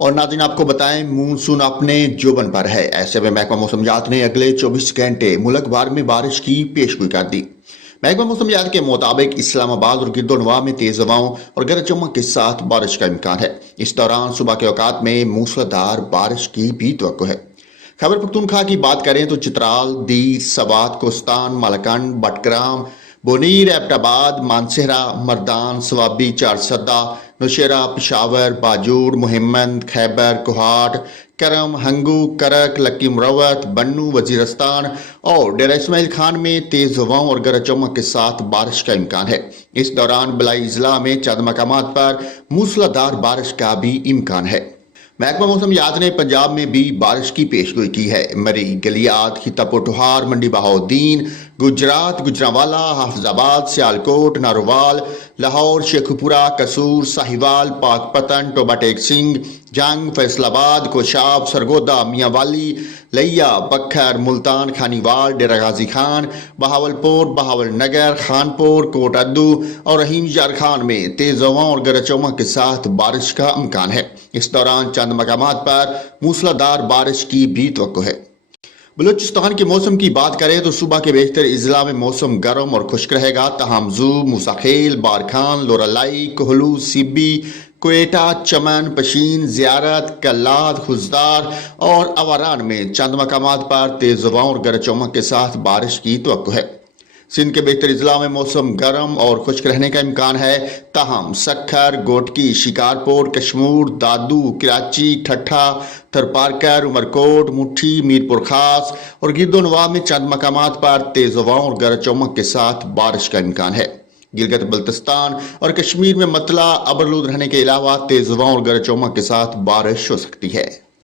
اور ناظرین آپ کو بتائیں مونسون اپنے جوبن پر ہے، ایسے میں محکمہ موسمیات نے اگلے 24 گھنٹے ملک بھر میں بارش کی پیشگوئی کر دی۔ محکمہ موسمیات کے مطابق اسلام آباد اور گرد و نواح میں تیز ہواؤں اور گرج چمک کے ساتھ بارش کا امکان ہے۔ اس دوران صبح کے اوقات میں موسلادھار بارش کی بھی توقع ہے۔ خیبر پختونخوا کی بات کریں تو چترال، دیس، سوات، کوستان، مالکانڈ، بٹگرام، بونیر، ایبٹ آباد، مانسہرہ، مردان، سوابی، چارسدہ، نوشیرہ، پشاور، باجوڑ، مہمند، خیبر، کوہاٹ، کرم، ہنگو، کرک، لکی مروت، بنو، وزیرستان اور ڈیرہ اسماعیل خان میں تیز ہواؤں اور گرج چمک کے ساتھ بارش کا امکان ہے۔ اس دوران بلائی اضلاع میں چند مقامات پر موسلادھار بارش کا بھی امکان ہے۔ محکمہ موسمیات نے پنجاب میں بھی بارش کی پیشگوئی کی ہے۔ مری، گلیات، خطہ پوٹھوہار، منڈی بہاؤالدین، گجرات، گوجرانوالہ، حافظ آباد، سیالکوٹ، نارووال، لاہور، شیخوپورہ، قصور، ساہیوال، پاک پتن، ٹوبہ ٹیک سنگھ، جنگ، فیصل آباد، کوشاب، سرگودا، میاں والی، لیا، بکھر، ملتان، خانیوال، ڈیرہ غازی خان، بہاولپور، بہاول نگر، خانپور، کوٹ ادو اور رحیم یار خان میں تیز ہواؤں اور گرج چمک کے ساتھ بارش کا امکان ہے۔ اس دوران چند مقامات پر موسلادھار بارش کی بھی توقع ہے۔ بلوچستان کے موسم کی بات کریں تو صبح کے بیشتر اضلاع میں موسم گرم اور خشک رہے گا، تاہم زو، موسیخیل، بارکھان، لورالائی، کوہلو، سیبی، کوئٹہ، چمن، پشین، زیارت، کلات، خزدار اور اواران میں چند مقامات پر تیز ہواؤں اور گرج چمک کے ساتھ بارش کی توقع ہے۔ سندھ کے بیشتر اضلاع میں موسم گرم اور خشک رہنے کا امکان ہے، تاہم سکھر، گوٹکی، شکارپور، کشمور، دادو، کراچی، ٹھٹھہ، تھرپارکر، عمرکوٹ، مٹھی، میرپور خاص اور گرد و نواح میں چند مقامات پر تیز ہواؤں اور گرج چمک کے ساتھ بارش کا امکان ہے۔ گلگت بلتستان اور کشمیر میں مطلع ابرلود رہنے کے علاوہ تیز ہواؤں اور گرج چمک کے ساتھ بارش ہو سکتی ہے۔